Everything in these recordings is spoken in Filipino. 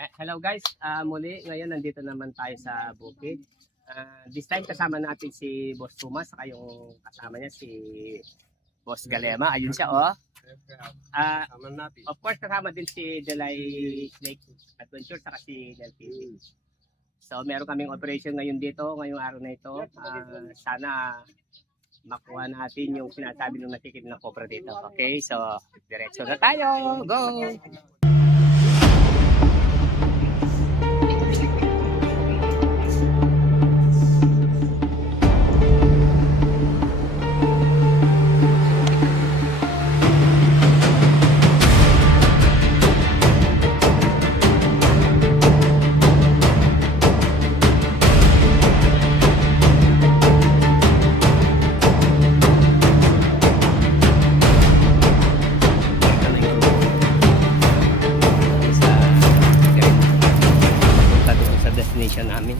Hello guys, muli ngayon nandito naman tayo sa bukid. This time kasama natin si Boss Tumas saka yung kasama niya si Boss Galema. Ayun siya oh. Of course kasama din si Delay Snake Adventure saka si Del Fishing. So meron kaming operation ngayon dito, ngayong araw na ito. Sana makuha natin yung sinasabi ng nakikita ng cobra dito. Okay, so diretso na tayo. Go! Destination namin.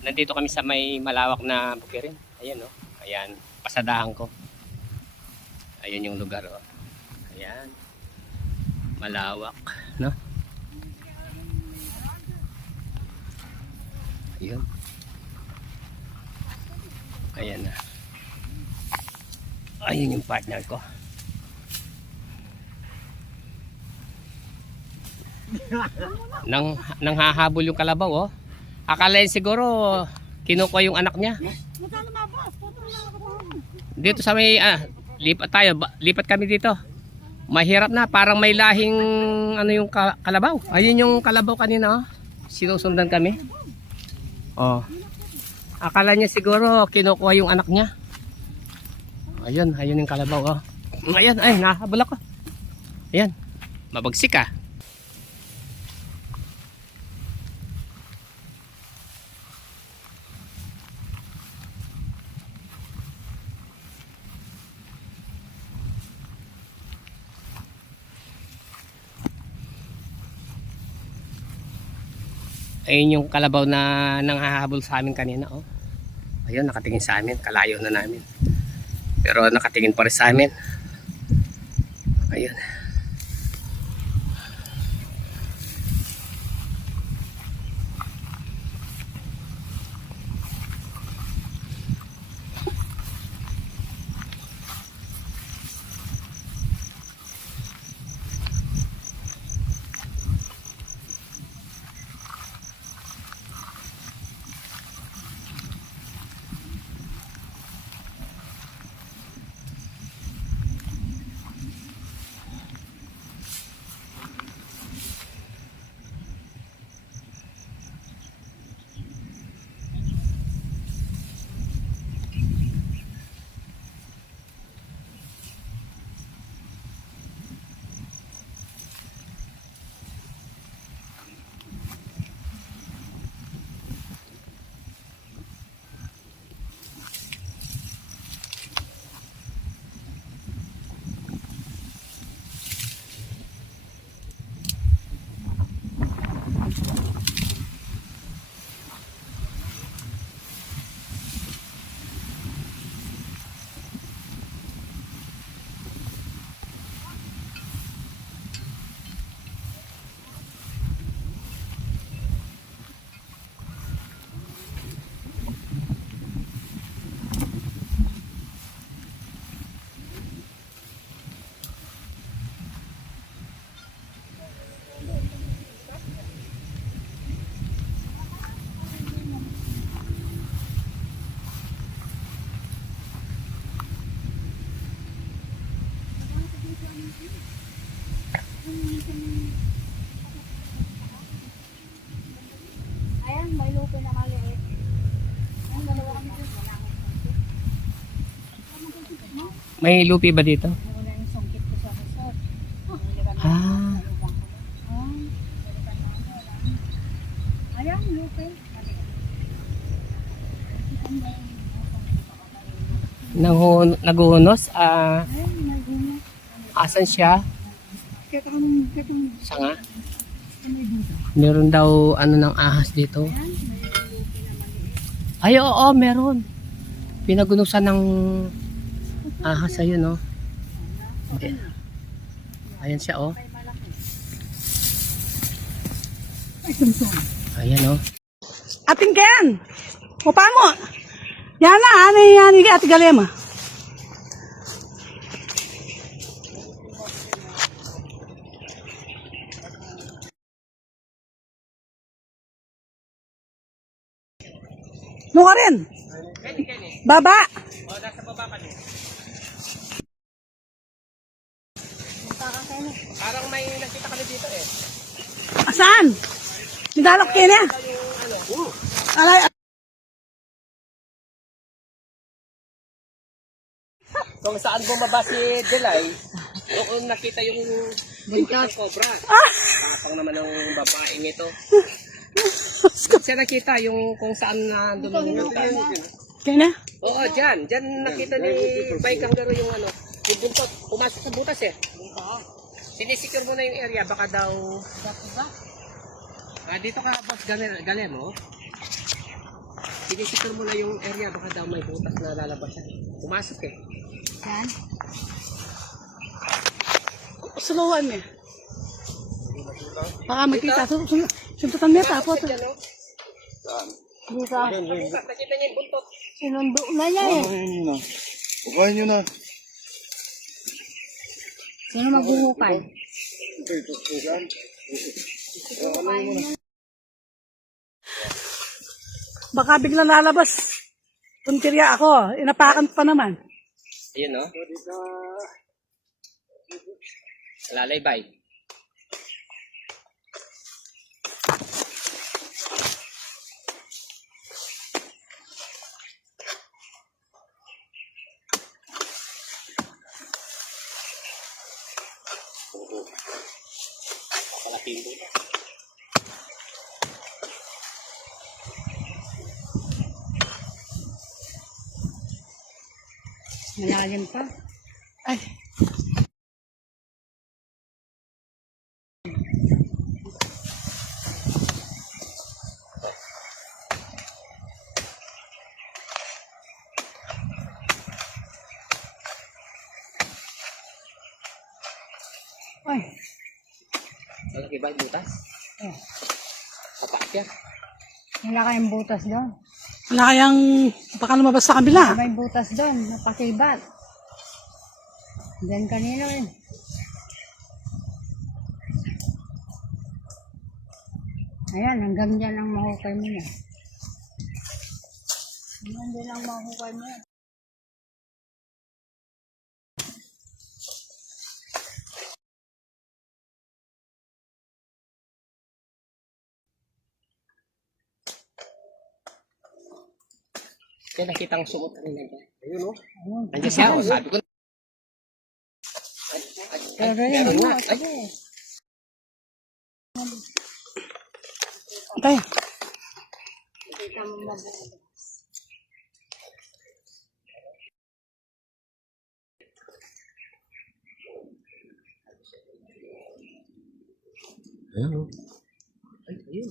Nandito kami sa may malawak na bukirin. Ayan oh. Ayan, pasadahan ko. Ayan yung lugar oh. Ayan. Malawak, no? Ayun. Ayan na. Ayun yung partner ko. Nang hahabol yung kalabaw oh. Akalain siguro kinukuha yung anak niya. Dito sa may lipat tayo, lipat kami dito. Mahirap na, parang may lahing ano yung kalabaw. Ayun yung kalabaw kanina oh. Sinusundan kami. Oh. Akala niya siguro kinukuha yung anak niya. Ayun, ayun yung kalabaw oh. Ayun, ay nahabol ako. Ayun. Mabagsik ah. Ayun yung kalabaw na nanghahabol sa amin kanina oh. Ayun, nakatingin sa amin, kalayo na namin. Pero nakatingin pa rin sa amin. Ayun. Ayan, may lupa na maliit. Ang dalawa kami dito. May lupi ba dito? Wala yung sungkit ko sa resort. Ayan, lupin. Naguhunos. Ayan, naguna. Asan siya? Ketang. Siya nga. May dito. Meron daw ano ng ahas dito. Ayan, may lupin na maliit. Ay, oo, meron. Pinagunusan ng ahas ayun, no? Ayan siya, oh. May malaki. Ayan, oh. Ating Ken! O paano? Yan na, ano yan ni Ate Galema? Nung ka rin? Baba! Oh, nasa baba ka din. Parang may nakita kami dito, eh. Saan? Nidalok Ken eh? Alay, Kung saan bumaba si Delay, doon nakita yung buntot cobra. Tapang naman ng babaeng ito. Doon siya nakita yung kung saan na doon yung Ken eh? Oo, dyan. Dyan nakita ni Bay Kangaroo yung ano, yung buntot. Pumasok sa butas eh. Sinisecure mo na yung area, baka daw... dito ka, boss Galemo. Sinisecure mo na yung area, baka daw may butas na lalabas siya. Pumasok eh. Yan. Suluan eh. Baka makita. Suntutan niya tapos. Dyan, oh. Dito. Nakita niya yung buntot. Sinundo na niya eh. Bukahin nyo na. Sino maghuhukay? Baka biglang lalabas. Puntirya ako. Inapakan pa naman. Ayun, no? Lalaybay. Malalim pa. Ay. Ay. Malaki ba yung butas? Oh. Kapakya. Wala kayong butas doon. Wala kayang baka lumabas sa kabila. May butas doon. Napakibat. Diyan kanina eh. Ayan, hanggang dyan ang mahukay mo na. Hanggang dyan ang mahukay mo. Kaya nakita ang suot kanina dyan. Ayun, no? Ayun. Nandiyan siya, oh. Sabi ko. Pero yun, Meron nga. Ay, Tay. kita mo mabuhay. ayun, no? Ay, ayun.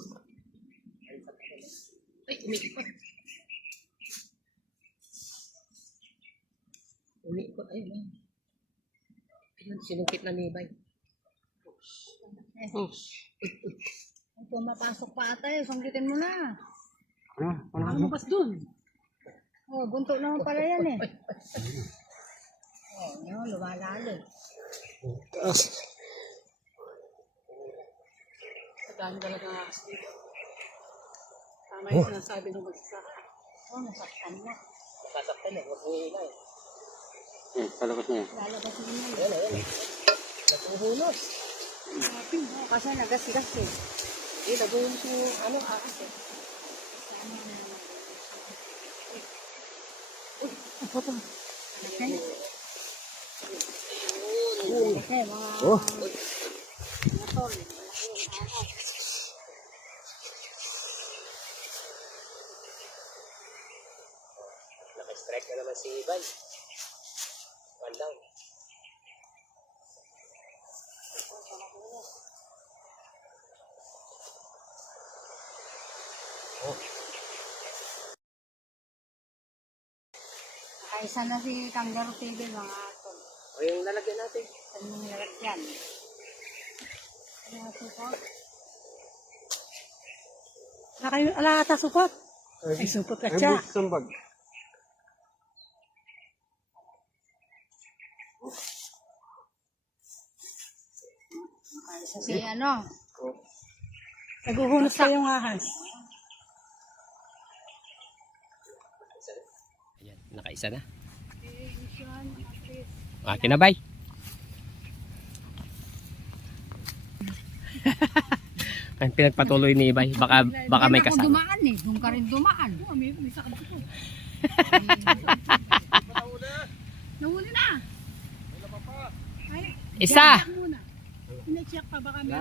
Ay, umiikot. Umiikot, ayun, ayun. Ayun, sinungkit na ni Bay. Ay, pumapasok pa ata eh. Sungkitin mo na. Baka lumabas dun. Oh, bunto naman pala yan eh. Oh, yun, lumalalo. Dami talaga nga kasi dito. Tama yung sinasabi ng magsasaka. Oh, nasaktan mo. Sasaktan eh, huwag mo ina eh. Palabas niya. Lalabas mo na. Ayun, ayun. Nagpuhunos. Kasi nagasgas eh. Eh, nagpuhunos yung ano, akas eh. Okay, mga... Oh. Mga tol. Strike na naman si Bay. One down. Kaisa na si Kangaroo TV mga tol. O yung lalagyan natin. Saan mo nilagyan? Ano supot? Ala ata supot. Ay, supot ka siya. Sambag. Kaisa si ano? Naguhunos pa yung ahas. Ayan, nakaisa na. Akin na, Bay. Ang pinagpatuloy ni Bay. Baka may Ako kasama. dumaan eh. Doon ka rin dumaan. May sakit ko. Nahuli na. Isa! Muna. Ina-check pa baka may...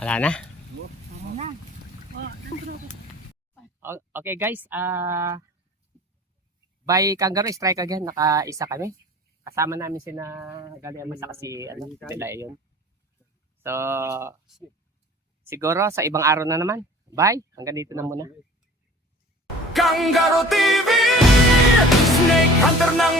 Wala na. Tama na. Oh, nandun ako. Okay guys, by Kangaroo Strike again, naka-isa kami. Kasama namin si na Galeama sa kasi sila yun. So, siguro sa ibang araw na naman. Bye, hanggang dito na muna. Kangaroo TV, Snake Hunter ng